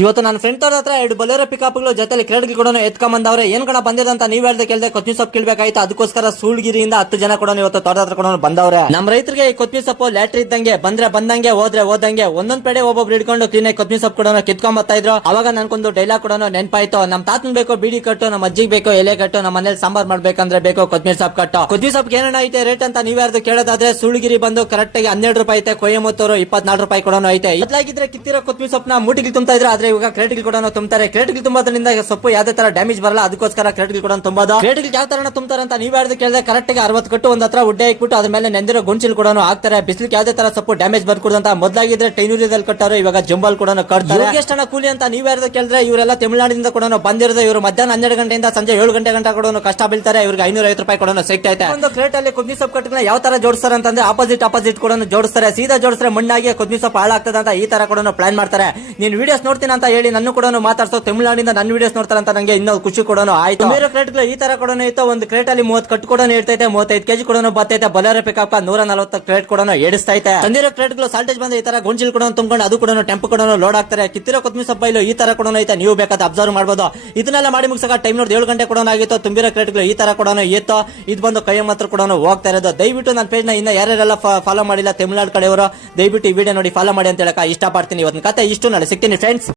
ಇವತ್ತು ನನ್ನ ಫ್ರೆಂಡ್ ಅವ್ರ ಹತ್ರ 2 ಬೊಲೆರೋ ಪಿಕಪ್ಗಳು ಜೊತೆಲಿ ಕ್ರೇಡ್ಗಳು ಕೂಡ ಎತ್ಕೊಂಬಂದವ್ರೆ. ಏನ್ ಕಣ ಬಂದಿದಂತ ನೀವ್ ಹೇಳ್ದೆ ಕೇಳ್ದೆ ಕೊತ್ಮಿ ಸೊಪ್ಪು ಕೇಳ್ಬೇಕಾಯ್ತು. ಅದಕ್ಕೋಸ್ಕರ ಸೂಳ್ಗಿರಿಯಿಂದ 10 ಜನ ಕೂಡ ಇವತ್ತು ತೋಟದ ಹತ್ರ ಕೂಡ ಬಂದವ್ರೆ. ನಮ್ಮ ರೈತರಿಗೆ ಈ ಕೊತ್ಮಿ ಸೊಪ್ಪು ಲ್ಯಾಟ್ರಿ ಇದ್ದಂಗೆ, ಬಂದ್ರೆ ಬಂದಂಗೆ ಹೋದ್ರೆ ಹೋದಂಗೆ ಒಂದೊಂದ್ ಕಡೆ ಒಬ್ಬೊಬ್ರು ಹಿಡ್ಕೊಂಡು ಕ್ಲೀನ್ ಆಗಿ ಕೊತ್ಮಿ ಸೊಪ್ಪು ಕೂಡ ಕಿತ್ಕೊಂಡ್ ಬರ್ತಾ ಇದ್ರು. ಅವಾಗ ನನ್ಕೊಂದು ಡೈಲಾಗ್ ಕೂಡ ನೆನಪಾಯ್ತು. ನಮ್ ತಾತನ್ ಬೇಕು ಬೀಡಿ ಕಟ್ಟು, ನಮ್ಮ ಅಜ್ಜಿಗೆ ಬೇಕು ಎಲೆ ಕಟ್ಟು, ನಮ್ಮ ಮನೇಲಿ ಸಾಂಬಾರ್ ಮಾಡ್ಬೇಕಂದ್ರೆ ಬೇಕು ಕೊತ್ಮೀರ್ ಸೊಪ್ಪು ಕಟ್ಟು. ಕೊತ್ಮಿ ಸೊಪ್ಪು ಏನೇನ ಐತೆ ರೇಟ್ ಅಂತ ನೀವ್ ಯಾರ್ದು ಕೇಳೋದಾದ್ರೆ ಸೂಳ್ಗಿರಿ ಬಂದು ಕರೆಕ್ಟ್ ಆಗಿ 12 ರೂಪಾಯಿ ಐತೆ, ಕೊಯಮತ್ತೂರು 24 ರೂಪಾಯಿ ಕೂಡ ಐತೆ. ಬದಲಾಗಿದ್ರೆ ಕಿತ್ತಿರೋ ಕೊತ್ಮಿ ಸೊಪ್ಪನ ಮೂಟಿಗೆ ತುಂಬ್ತಾ ಇದ್ರು, ಆದ್ರೆ ಇವಾಗ ಕ್ರೇಟ್ಗಳು ಕೂಡ ತುಂಬ್ತಾರೆ. ಕ್ರೇಟ್ಗಳು ತುಂಬೋದ್ರಿಂದ ಸೊಪ್ಪು ಯಾವ್ದೇ ತರ ಡ್ಯಾಮೇಜ್ ಬರಲ್ಲ, ಅದಕ್ಕೋಸ್ಕರ ಕ್ರೇಟ್ಗಳು ಕೂಡ ತುಂಬೋದು. ಕ್ರೇಟ್ಗಳು ಯಾವ ತರ ತುಂಬ್ತಾರೆ ಅಂತ ನೀವ್ ಯಾರ್ದು ಕೇಳಿದ್ರೆ ಕರೆಕ್ಟ್ ಆಗಿ 60 ಕಟ್ಟು ಒಂದ್ ಹತ್ರ ಉಡ್ಡೆ ಹಾಕ್ಬಿಟ್ಟು ಅದ್ರ ಮೇಲೆ ನೆಂದಿರೋ ಗುಂಚಿಲ್ ಕೂಡ ಹಾಕ್ತಾರೆ. ಬಿಸಿಲಿಗೆ ಯಾವ್ದೇ ತರ ಸೊಪ್ಪು ಡ್ಯಾಮೇಜ್ ಬರ್ಕೊಡು ಅಂತ ಮೊದಲಾಗಿದ್ರೆ ಟೈನೂರಿಯಲ್ಲಿ ಕಟ್ಟಾರು, ಇವಾಗ ಜಂಬಲ್ ಕೂಡ ಕಟ್ತಾರೆ. ಎಷ್ಟನ ಕೂಲಿ ಅಂತ ನೀವ್ ಯಾರ್ದು ಕೇಳಿದ್ರೆ ಇವರೆಲ್ಲ ತಮಿಳುನಾಡಿನಿಂದ ಕೂಡ ಬಂದಿರೋದು. ಇವರು ಮಧ್ಯಾಹ್ನ 12 ಗಂಟೆಯಿಂದ ಸಂಜೆ 7 ಗಂಟೆ ಗಂಟ ಕೂಡ ಕಷ್ಟ ಬೀಳ್ತಾರೆ. ಇವ್ರಿಗೆ 550 ರೂಪಾಯಿ ಕೂಡ ಸಿಗ್ತೈತೆ. ಒಂದು ಕ್ರೇಟ್ ಅಲ್ಲಿ ಕೊತ್ಮಿ ಸೊಪ್ಪು ಕಟ್ಟನ್ನ ಯಾವ ತರ ಜೋಡಿಸ್ತಾರೆ ಅಂತಂದ್ರೆ ಆಪೋಸಿಟ್ ಕೂಡ ಜೋಡಿಸ್ತಾರೆ. ಸೀದಾ ಜೋಡಿಸ್ರೆ ಮಣ್ಣಾಗಿ ಕೊತ್ಮಿ ಸೊಪ್ಪು ಹಾಳಾಗ್ತದೆ ಅಂತ ಈ ತರ ಕೂಡ ಪ್ಲಾನ್ ಮಾಡ್ತಾರೆ. ನೀನ್ ವಿಡಿಯೋಸ್ ನೋಡ್ತೀನಿ ಅಂತ ಹೇಳಿ ನನ್ನ ಕೂಡ ಮಾತಾಡ್ಸೋ ತಮಿಳುನಾಡಿಂದ ನನ್ನ ವಿಡಿಯೋಸ್ ನೋಡ್ತಾರೆ ಅಂತ ನಂಗೆ ಇನ್ನೂ ಖುಷಿ ಕೂಡ ಆಯ್ತು. ಬೇರೆ ಕ್ರೇಟ್ಗಳು ಈ ತರ ಕೂಡ ಇತ್ತು. ಒಂದು ಕ್ರೇಟ್ ಅಲ್ಲಿ 30 ಕಟ್ಟು ಕೂಡ ಇರ್ತೈತೆ, 35 ಕೆಜಿ ಕೂಡ ಬರ್ತೈತೆ. ಬೊಲೆರೋ ಪಿಕಪ್ 140 ಕ್ರೇಟ್ ಕೂಡ ಎಡಿಸ್ತೈತೆ. ತಂದಿರೋ ಕ್ರೇಟ್ಗಳು ಸಾಲ್ಟೇಜ್ ಬಂದ್ರೆ ಈ ತರ ಗುಂಚಿಲ್ ಕೂಡ ತುಂಬಿಕೊಂಡು ಅದು ಕೂಡ ಟೆಂಪೋ ಕೂಡ ಲೋಡ್ ಆಗ್ತಾರೆ. ಕಿತ್ತಿರೋ ಕೊತ್ಮಿ ಸೊಪ್ಪು ಈ ತರ ಕೂಡ ಐತೆ, ನೀವು ಬೇಕಾದ ಅಬ್ಸರ್ವ್ ಮಾಡಬಹುದು. ಇದನ್ನೆಲ್ಲ ಮಾಡಿ ಮುಗಿಸಕ ಟೈಮ್ ನೋಡಿ 7 ಗಂಟೆ ಕೂಡ ಆಗಿತ್ತು. ತುಂಬಿರೋ ಕ್ರೇಟ್ಗಳು ಈ ತರ ಕೂಡ ಇತ್ತು. ಇದು ಬಂದು ಕೈ ಮಾತ್ರ ಕೂಡ ಹೋಗ್ತಾ ಇರೋದು. ದಯವಿಟ್ಟು ನನ್ನ ಪೇಜ್ ನ ಇನ್ನ ಯಾರ್ಯಾರೆಲ್ಲ ಫಾಲೋ ಮಾಡಿಲ್ಲ ತಮಿಳುನಾಡು ಕಡೆಯವರು, ದಯವಿಟ್ಟು ಈ ವಿಡಿಯೋ ನೋಡಿ ಫಾಲೋ ಮಾಡಿ ಅಂತ ಹೇಳಕ ಇಷ್ಟಪಡ್ತೀನಿ. ಇವತ್ತಿನ ಕತೆ ಇಷ್ಟು, ನಾಳೆ ಸಿಗ್ತೀನಿ ಫ್ರೆಂಡ್ಸ್.